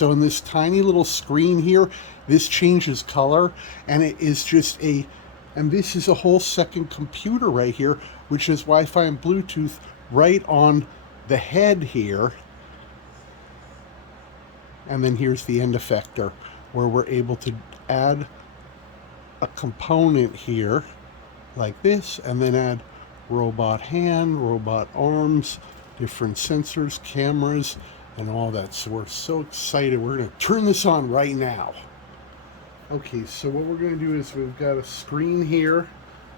So in this tiny little screen here, this changes color, and it is just and this is a whole second computer right here, which is Wi-Fi and Bluetooth right on the head here. And then here's the end effector where we're able to add a component here like this, and then add robot hand, robot arms, different sensors, cameras, and all that. So we're so excited. We're going to turn this on right now. Okay, so what we're going to do is we've got a screen here.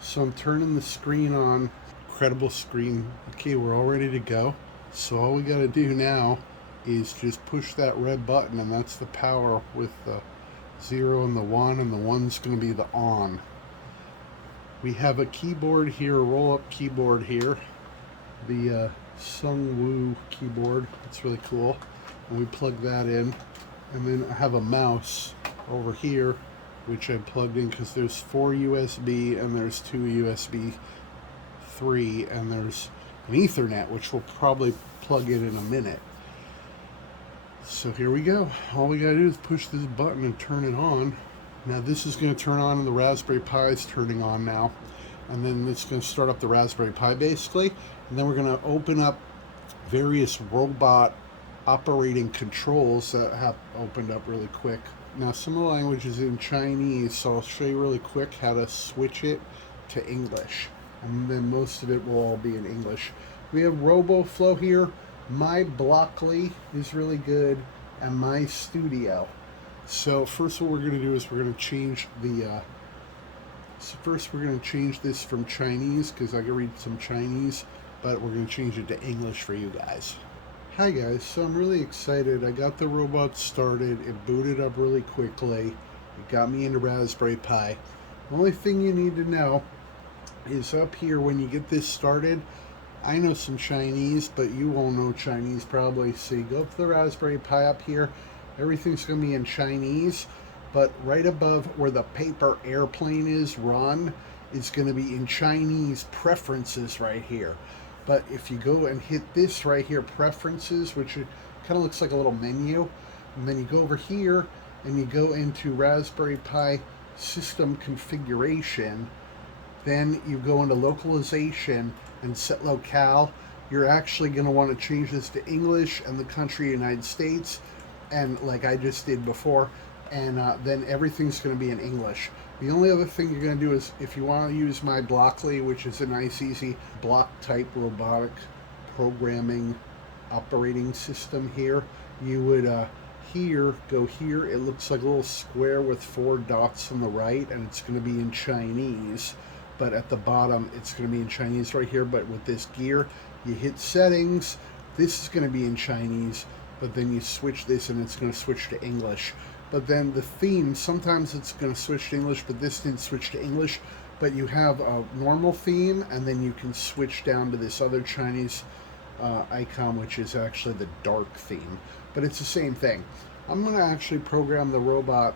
So I'm turning the screen on. Incredible screen. Okay, we're all ready to go. So all we got to do now is just push that red button, and that's the power with the 0 and the 1, and the 1's going to be the on. We have a keyboard here, a roll-up keyboard here, the Sungwoo keyboard. It's really cool. And we plug that in, and then I have a mouse over here, which I plugged in because there's 4 USB and there's 2 USB 3, and there's an Ethernet, which we'll probably plug in a minute. So here we go. All we gotta do is push this button and turn it on. Now this is going to turn on, and the Raspberry Pi is turning on now. And then it's going to start up the Raspberry Pi basically. And then we're going to open up various robot operating controls that have opened up really quick. Now some of the language is in Chinese, so I'll show you really quick how to switch it to English. And then most of it will all be in English. We have RoboFlow here. myBlockly is really good, and myStudio. So first what we're going to do is we're going to change the first we're going to change this from Chinese, because I can read some Chinese, but we're going to change it to English for you guys. Hi guys, so I'm really excited. I got the robot started. It booted up really quickly. It got me into Raspberry Pi. The only thing you need to know is up here when you get this started. I know some Chinese, but you won't know Chinese probably. So you go up to the Raspberry Pi up here. Everything's going to be in Chinese, but right above where the paper airplane is, run, is going to be in Chinese preferences right here. But if you go and hit this right here, preferences, which kind of looks like a little menu, and then you go over here and you go into Raspberry Pi system configuration, then you go into localization and set locale. You're actually going to want to change this to English and the country United States, and like I just did before, and then everything's going to be in English. The only other thing you're going to do is, if you want to use myBlockly, which is a nice easy block type robotic programming operating system here, you would go here. It looks like a little square with 4 dots on the right, and it's going to be in Chinese, but at the bottom it's going to be in Chinese right here. But with this gear, you hit settings, this is going to be in Chinese, but then you switch this and it's going to switch to English. But then the theme, sometimes it's going to switch to English, but this didn't switch to English. But you have a normal theme, and then you can switch down to this other Chinese icon, which is actually the dark theme. But it's the same thing. I'm going to actually program the robot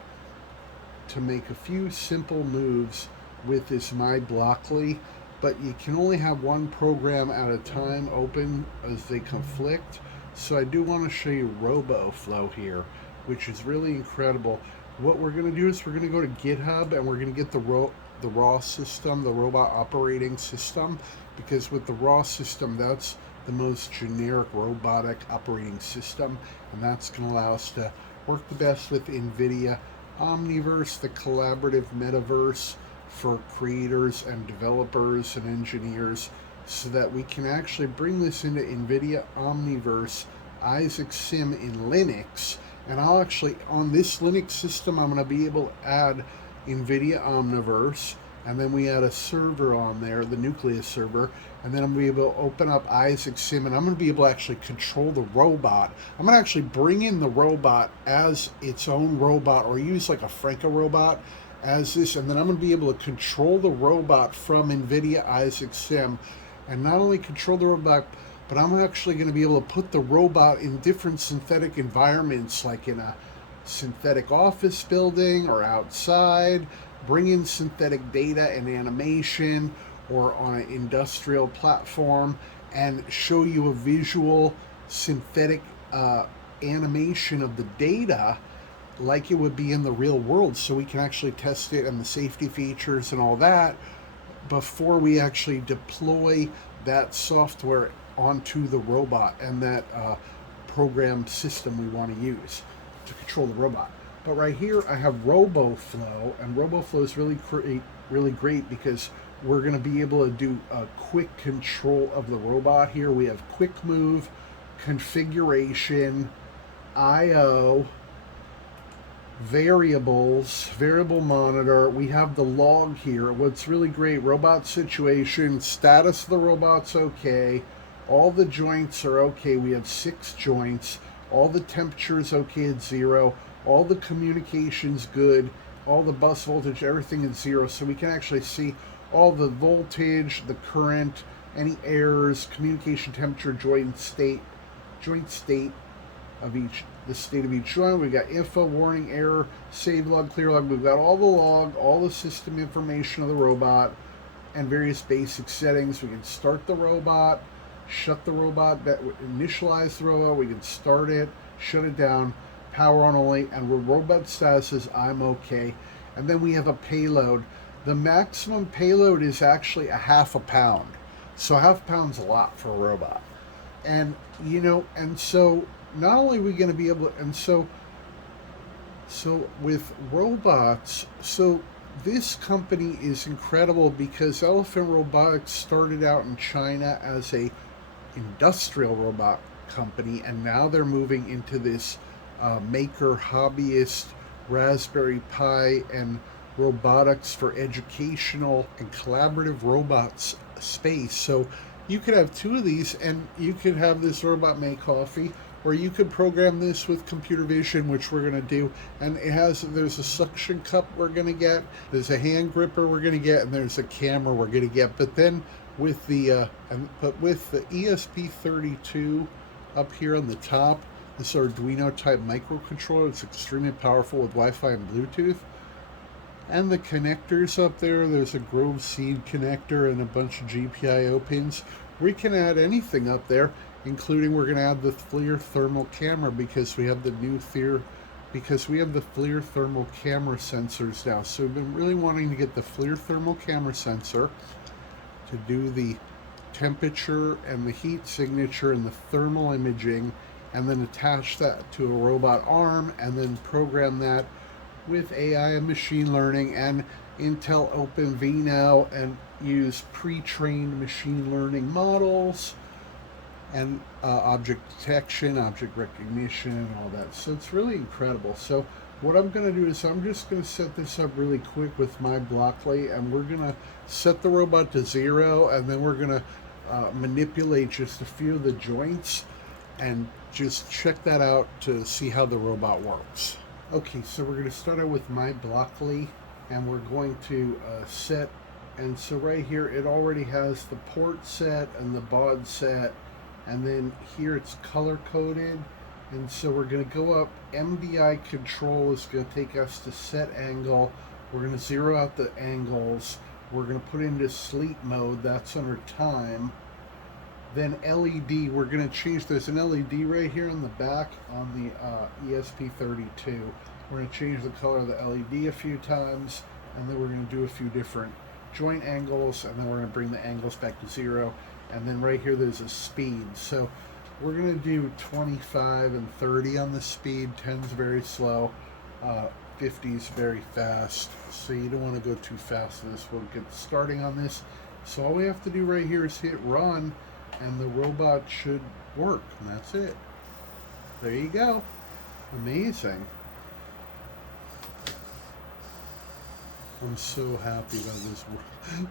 to make a few simple moves with this myBlockly, but you can only have one program at a time open as they conflict. So I do want to show you RoboFlow here, which is really incredible. What we're going to do is we're going to go to GitHub, and we're going to get the raw system, the robot operating system, because with the raw system, that's the most generic robotic operating system, and that's going to allow us to work the best with NVIDIA Omniverse, the collaborative metaverse for creators and developers and engineers, so that we can actually bring this into NVIDIA Omniverse, Isaac Sim in Linux. And I'll actually, on this Linux system, I'm going to be able to add NVIDIA Omniverse, and then we add a server on there, the Nucleus server, and then I'm going to be able to open up Isaac Sim, and I'm going to be able to actually control the robot. I'm going to actually bring in the robot as its own robot, or use like a Franco robot as this, and then I'm going to be able to control the robot from NVIDIA Isaac Sim, and not only control the robot, but I'm actually going to be able to put the robot in different synthetic environments, like in a synthetic office building or outside, bring in synthetic data and animation, or on an industrial platform, and show you a visual synthetic animation of the data like it would be in the real world, so we can actually test it and the safety features and all that before we actually deploy that software onto the robot and that program system we want to use to control the robot. But right here I have RoboFlow, and RoboFlow is really great because we're going to be able to do a quick control of the robot. Here we have quick move, configuration, IO, variables, variable monitor. We have the log here. What's really great, robot situation, status of the robot's okay, all the joints are okay. We have 6 joints, all the temperatures okay at 0, all the communications good, all the bus voltage, everything is 0, so we can actually see all the voltage, the current, any errors, communication temperature, joint state of each, the state of each joint. We've got info, warning, error, save log, clear log. We've got all the log, all the system information of the robot, and various basic settings. We can start the robot, shut the robot, initialize the robot. We can start it, shut it down, power on only, and robot status is I'm okay. And then we have a payload. The maximum payload is actually a half a pound. So half a pound's a lot for a robot. And, you know, and so not only are we going to be able to, and so with robots, so this company is incredible because Elephant Robotics started out in China as a industrial robot company, and now they're moving into this maker hobbyist Raspberry Pi and robotics for educational and collaborative robots space. So you could have 2 of these, and you could have this robot make coffee, or you could program this with computer vision, which we're going to do. And there's a suction cup we're going to get, there's a hand gripper we're going to get, and there's a camera we're going to get. But then with the ESP32 up here on the top, this Arduino type microcontroller, it's extremely powerful with Wi-Fi and Bluetooth. And the connectors up there, there's a Grove Seed connector and a bunch of GPIO pins. We can add anything up there, including we're going to add the FLIR thermal camera because we have the FLIR thermal camera sensors now. So we've been really wanting to get the FLIR thermal camera sensor to do the temperature and the heat signature and the thermal imaging, and then attach that to a robot arm, and then program that with AI and machine learning and Intel OpenVNow, and use pre-trained machine learning models and object detection, object recognition, and all that. So it's really incredible. So what I'm going to do is I'm just going to set this up really quick with my Blockly, and we're going to set the robot to 0, and then we're going to manipulate just a few of the joints and just check that out to see how the robot works. Okay, so we're going to start out with my Blockly, and we're going to set, and so right here it already has the port set and the baud set, and then here it's color coded, and so we're going to go up. MDI control is going to take us to set angle. We're going to 0 out the angles. We're going to put into sleep mode, that's under time. Then LED, we're going to change, there's an LED right here in the back on the ESP32. We're going to change the color of the LED a few times, and then we're going to do a few different joint angles, and then we're going to bring the angles back to 0. And then right here there's a speed. So we're going to do 25 and 30 on the speed. 10's very slow, 50's very fast. So you don't want to go too fast in this. We'll get starting on this. So all we have to do right here is hit run, and the robot should work, and that's it. There you go. Amazing. I'm so happy about this.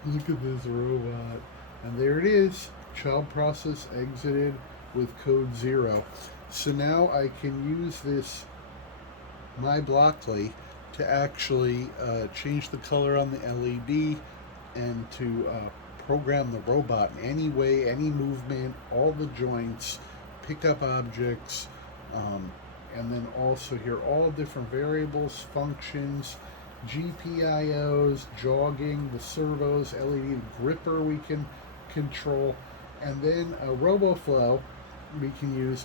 Look at this robot. And there it is. Child process exited with code 0. So now I can use this myBlockly to actually change the color on the LED and to program the robot in any way, any movement, all the joints, pick up objects, and then also here all different variables, functions, GPIOs, jogging, the servos, LED gripper we can control, and then a RoboFlow we can use